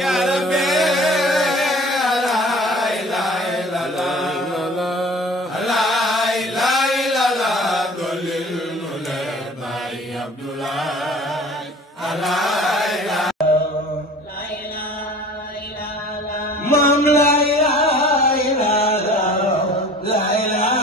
Ya Rabbi la ilaha illallah la ilaha illallah dolil nu leer Baay Abdoulaye la ilaha illallah Maam la ilaha illallah la ilaha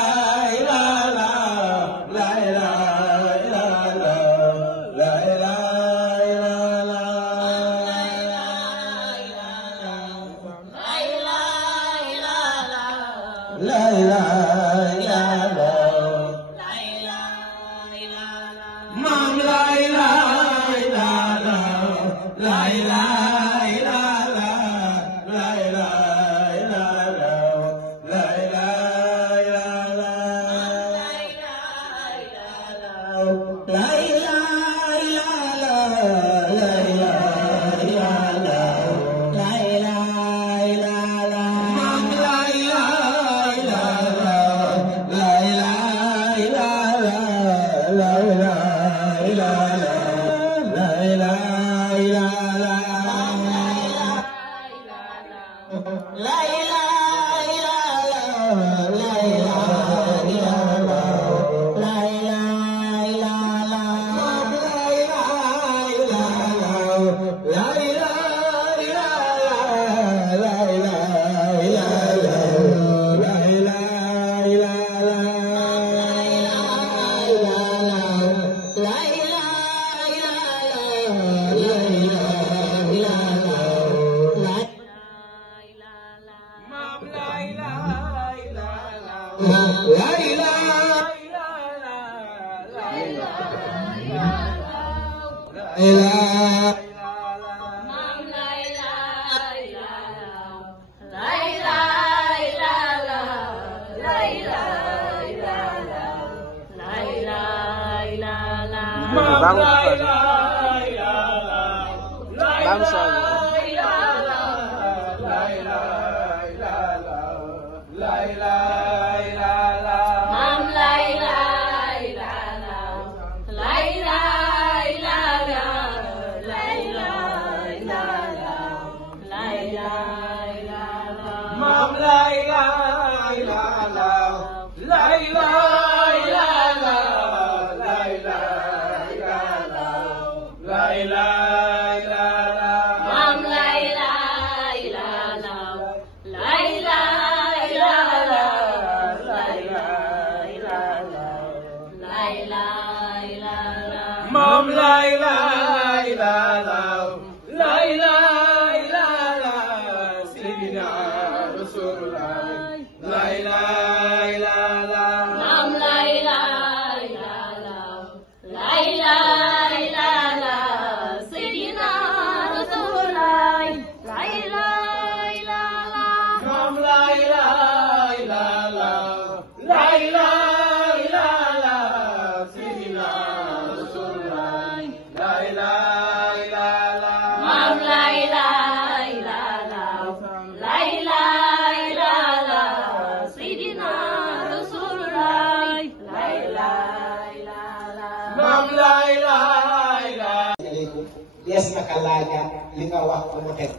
illallah la ilaha illallah la li nga wax ko mu teg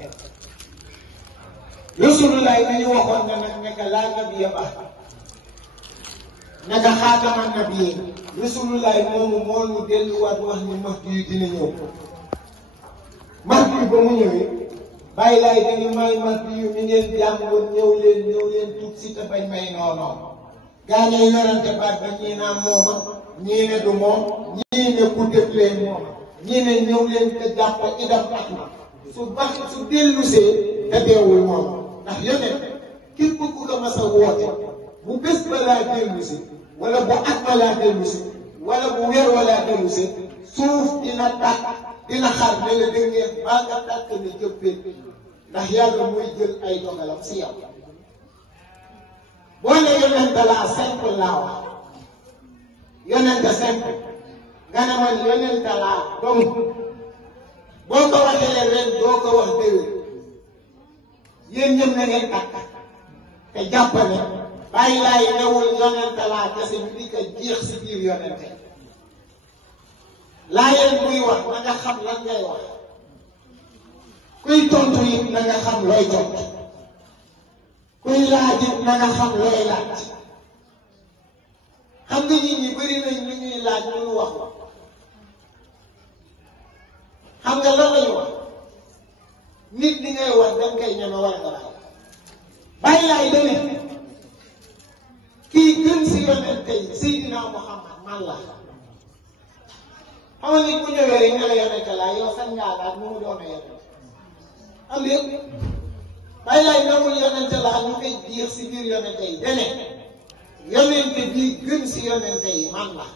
Rasulullah nañu waxoon nga nag nekk laa nabiya ba naka xaataman nabiyi Rasulullah moomu moo ñu delluwaat wax ni Mahdi yu dina ñëw Mahdi ba mu ñëwee bàyyi laay dañu may Mahdi yu mi ngeen jàngoon ñëw leen tuut si te bañ may noonu gaañe yorante baat ba ñii naan mooma ñii ne du moom ñii ne ku def leen mooma ñii ne ñëw leen te jàpp idam tax na su dellusee te deewul moom ndax yonent képp ku ko mas a woote bu bés ba laa dellusi wala bu at ba laa dellusi wala bu weer walaa dellusi suuf dina tàkk dina xar ne la dégg ngeen baa nga tàkk ne jëppee ndax yàlla muy jël ay dogalam si yow boo ne yonent laa simple laa wax yonent simple nga ne man yonent laa donc boo ko waxee ren doo ko wax déwén yéen ñëpp na ngeen takk te jàpp ne bàyyi laay newul yonent laa kese bi di ko jeex si biir yonente laa yéen muy wax na nga xam lan ngay wax kuy tontu it na nga xam looy tontu kuy laaj it na nga xam looy laaj xam nga nit ñi bëri nañ lu ñuy laaj lu wax xam nga lan lañu wax nit ñi ngay wax danga koy ñeme war nga bàyyi laay demee kii gën si yonente yi Seydina Muhammad man la xam nga nit ku ñëwee rek nga la yonente laa yow sañ ngaa laaj nu mu doon yonente am lépp bàyyi laay namul yonente laa ñu koy jiir si biir yonente yi dene yonente bii gën si yonente yi man la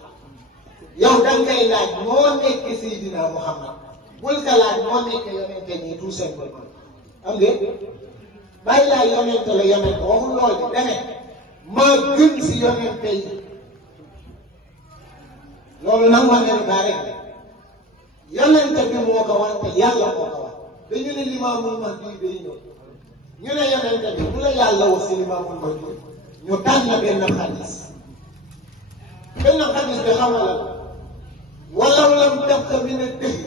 yow danga koy laaj moo nekk Seydina Muhammad bul ka laaj moo nekk yonente ñi tout simplement am lépp bàyyi laay yonente la yonente waxul loolu dene maa gën si yonente yi loolu nag wane na daa rek yonente bi moo ko wax te yàlla moo ko wax dañu ne Limaamul Mahdi day ñëw ñu ne yonente bi mu la yàlla wax si Limaamul Mahdi ñu tànn benn xadis bi xam nga la walaw lam tabqa min ad-dahr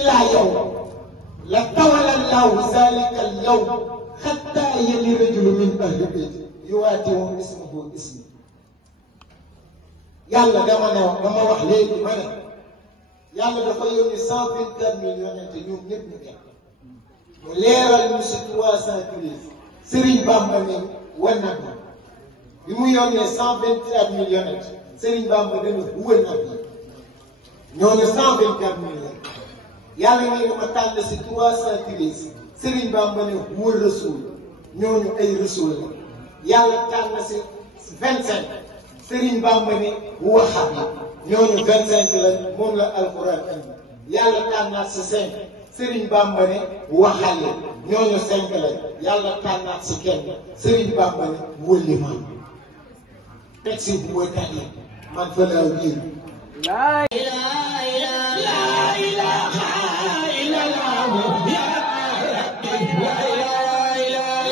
ilaa yawm la tawala Allahu zalika al-yawm hatta yali rajulu min ahli bayti yuwaati'u ismuhu ismi yàlla dama wax léegi ma ne yàlla dafa yónni 124 000 yonente ñoom ñëpp ñu kenn mu leeral ñu si 313 Serigne Bamba ne wan na ko bi mu yónnee 124 000 yonente Serigne Bamba dana wan na ko ñooñu 124 000 la yàlla ne ma tànn si 313 Serigne Bamba ne huwa rasul ñooñu ay rasul la yàlla tànn si 25 Serigne Bamba ne huwa habib ñooñu 25 la moom la alquran andi yàlla tànnaat si 5 Serigne Bamba ne huwa xalil ñooñu 5 la yàlla tànnaat si kenn Serigne Bamba ne huwa liman teg si bu mooy tànn man fa laa wiir la ilaha illallah ya rabbi la ilaha illallah